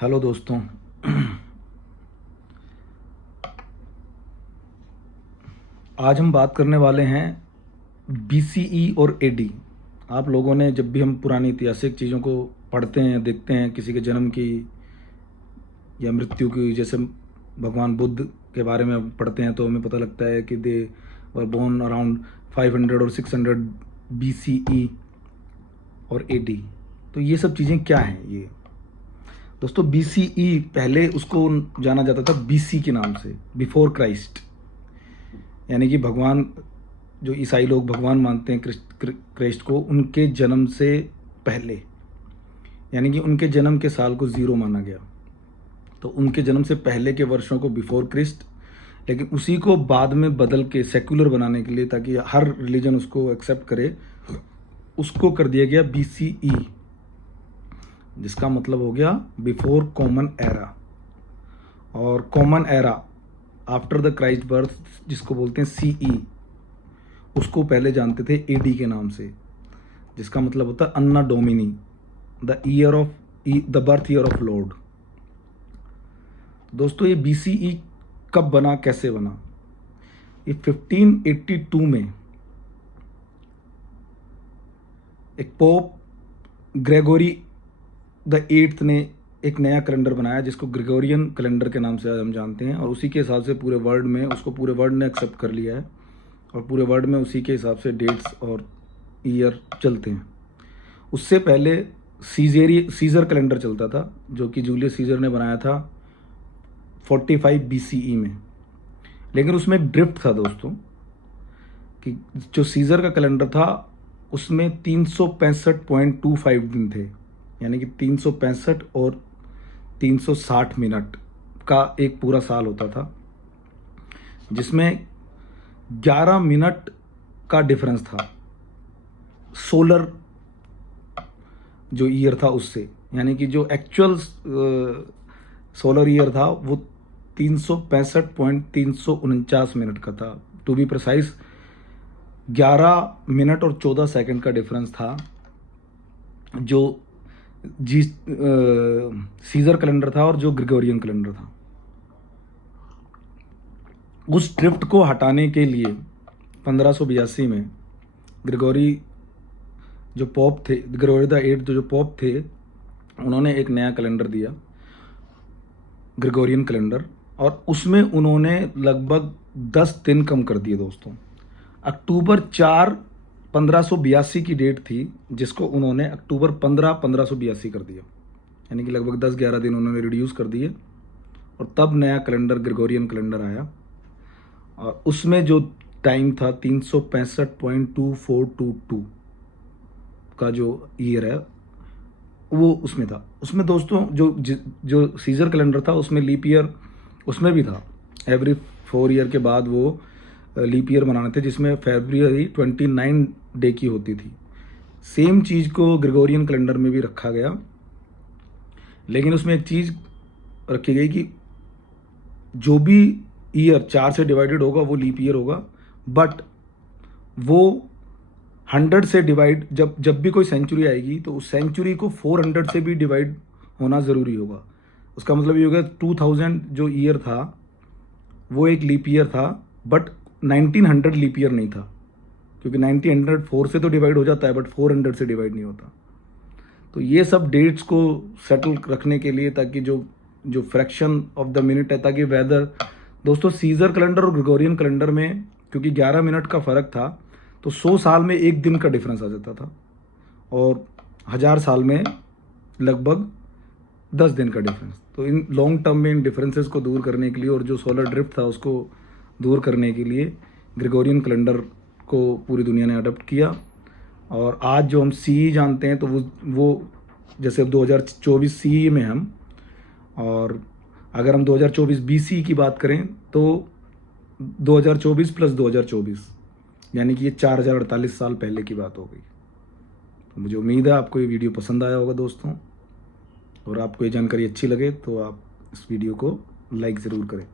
Hello दोस्तों। आज हम बात करने वाले हैं बीसीई और एडी। आप लोगों ने जब भी हम पुरानी ऐतिहासिक चीज़ों को पढ़ते हैं, देखते हैं, किसी के जन्म की या मृत्यु की, जैसे भगवान बुद्ध के बारे में पढ़ते हैं तो हमें पता लगता है कि दे वर बोर्न अराउंड 500 और 600 बीसीई और एडी। तो ये सब चीज़ें क्या हैं ये दोस्तों? बीसीई पहले उसको जाना जाता था बीसी के नाम से, बिफोर क्राइस्ट। यानी कि भगवान, जो ईसाई लोग भगवान मानते हैं क्रिस्ट को, उनके जन्म से पहले, यानी कि उनके जन्म के साल को ज़ीरो माना गया। तो उनके जन्म से पहले के वर्षों को बिफोर क्रिस्ट, लेकिन उसी को बाद में बदल के सेक्युलर बनाने के लिए, ताकि हर रिलीजन उसको एक्सेप्ट करे, उसको कर दिया गया बीसीई, जिसका मतलब हो गया बिफोर कॉमन एरा। और common era after the Christ birth, जिसको बोलते हैं सीई, उसको पहले जानते थे एडी के नाम से, जिसका मतलब होता है Anno Domini, the year of the birth year of Lord. दोस्तों, ये बीसीई कब बना, कैसे बना? ये 1582 में एक पोप ग्रेगोरी द एट्थ ने एक नया कैलेंडर बनाया, जिसको ग्रेगोरियन कैलेंडर के नाम से हम जानते हैं, और उसी के हिसाब से पूरे वर्ल्ड में उसको पूरे वर्ल्ड ने एक्सेप्ट कर लिया है, और पूरे वर्ल्ड में उसी के हिसाब से डेट्स और ईयर चलते हैं। उससे पहले सीजर कैलेंडर चलता था, जो कि जूलियस सीजर ने बनाया था 45 बीसीई में। लेकिन उसमें एक ड्रिफ्ट था दोस्तों, कि जो सीजर का कैलेंडर था उसमें 365.25 दिन थे, यानी कि 365 और 360 मिनट का एक पूरा साल होता था, जिसमें 11 मिनट का डिफरेंस था सोलर जो ईयर था उससे। यानी कि जो एक्चुअल सोलर ईयर था वो 365.349 मिनट का था। टू बी प्रिसाइज 11 मिनट और 14 सेकंड का डिफरेंस था, जो सीजर कैलेंडर था और जो ग्रेगोरियन कैलेंडर था। उस ड्रिफ्ट को हटाने के लिए 1582 में ग्रेगोरी जो पोप थे, ग्रेगोरी द एट जो पोप थे, उन्होंने एक नया कैलेंडर दिया, ग्रेगोरियन कैलेंडर, और उसमें उन्होंने लगभग 10 दिन कम कर दिए दोस्तों। अक्टूबर 4 1582 की डेट थी, जिसको उन्होंने अक्टूबर 15 1582 कर दिया, यानी कि लगभग 10-11 दिन उन्होंने रिड्यूस कर दिए, और तब नया कैलेंडर ग्रेगोरियन कैलेंडर आया। और उसमें जो टाइम था 365.2422 का जो ईयर है वो उसमें था। उसमें दोस्तों जो सीजर कैलेंडर था उसमें लीप ईयर उसमें भी था। एवरी 4 ईयर के बाद वो लीप ईयर मनाने थे, जिसमें फरवरी 29 डे की होती थी। सेम चीज़ को ग्रेगोरियन कैलेंडर में भी रखा गया, लेकिन उसमें एक चीज़ रखी गई कि जो भी ईयर 4 से डिवाइडेड होगा वो लीप ईयर होगा, बट वो 100 से डिवाइड, जब भी कोई सेंचुरी आएगी तो उस सेंचुरी को 400 से भी डिवाइड होना ज़रूरी होगा। उसका मतलब ये होगा 2000 जो ईयर था वो एक लीप ईयर था, बट 1900 लीप ईयर नहीं था, क्योंकि 1900 4 से तो डिवाइड हो जाता है, बट 400 से डिवाइड नहीं होता। तो ये सब डेट्स को सेटल रखने के लिए, ताकि जो जो फ्रैक्शन ऑफ द मिनट है, ताकि वेदर दोस्तों सीजर कैलेंडर और ग्रेगोरियन कैलेंडर में क्योंकि 11 मिनट का फ़र्क था, तो 100 साल में एक दिन का डिफरेंस आ जाता था, और 1000 साल में लगभग 10 दिन का डिफरेंस। तो इन लॉन्ग टर्म में इन डिफरेंसेस को दूर करने के लिए, और जो सोलर ड्रिफ्ट था उसको दूर करने के लिए, ग्रेगोरियन कैलेंडर को पूरी दुनिया ने अडॉप्ट किया। और आज जो हम सी जानते हैं, तो वो जैसे अब 2024 सी में हम, और अगर हम 2024 बीसी की बात करें तो 2024 प्लस 2024, यानी कि ये 4048 साल पहले की बात हो गई। तो मुझे उम्मीद है आपको ये वीडियो पसंद आया होगा दोस्तों, और आपको ये जानकारी अच्छी लगे तो आप इस वीडियो को लाइक ज़रूर करें।